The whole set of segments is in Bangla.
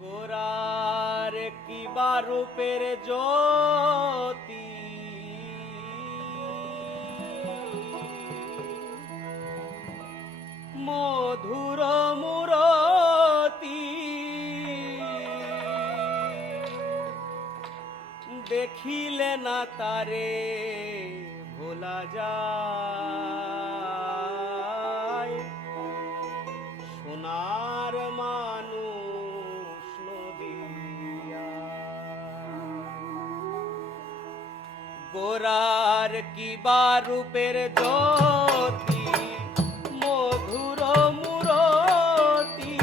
গোরার কিবা রূপের জ্যোতি, মধুর মূরতি, দেখিলে না তারে ভোলা যায়। সোনার মানুষ নদিয়া, গোরার কিবা রূপের জ্যোতি, মধুর মূরতি,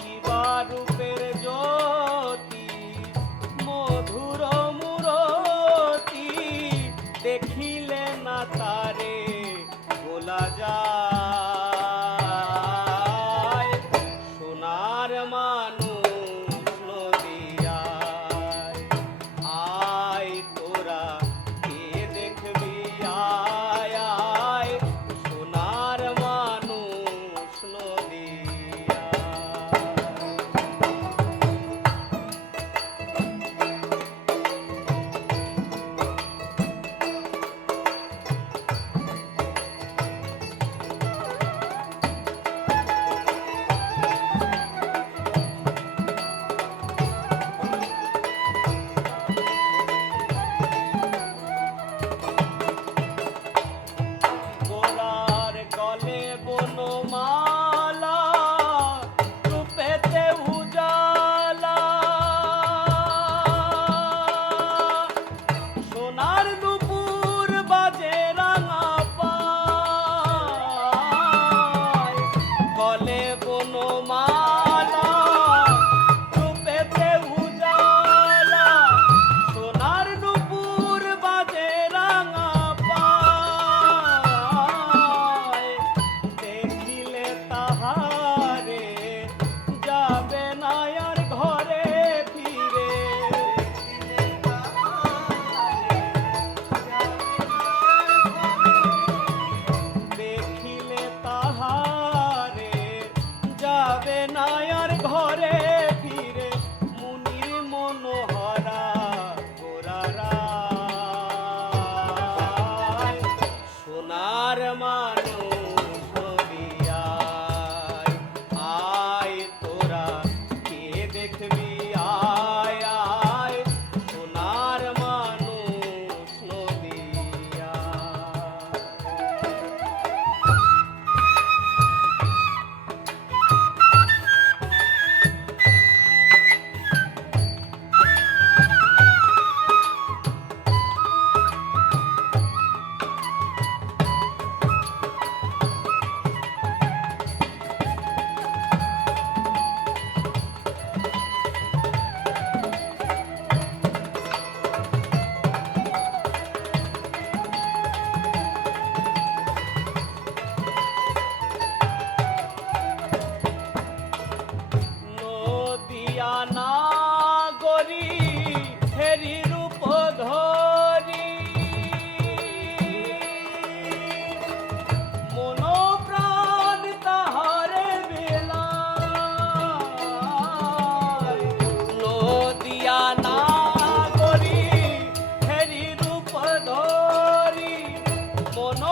কিবা রূপের জ্যোতি, মধুর মূরতি, দেখিলে না তারে ভোলা যায়। সোনার মানুষ নদিয়ায়, আয় তোরা কে দেখবি, আয় আয় সোনার মানুষ নদিয়ায়। গোরার গলে বনমালা, রূপেতে উজালা, সোনার নুপুর বাজে রাঙা পায়। গলে বনমালা, রূপেতে উজালা, সোনার নুপুর বাজে রাঙা পায়। দেখিলে তাহারে যাবে না আর ঘরে ফিরে, দেখিলে তাহারে যাবে না আর ঘরে ফিরে। মুনির মনোহরা গোরারায়, সোনার মানুষ নদিয়ায়, আয় তোরা কে দেখবি, আয় আয় সোনার মানুষ নদিয়ায়। নদিয়া নাগরী হেরি রূপ ধরি, মন প্রাণ তাহারে বেলায়। নদিয়া নাগরী হেরি রূপ ধরি, মন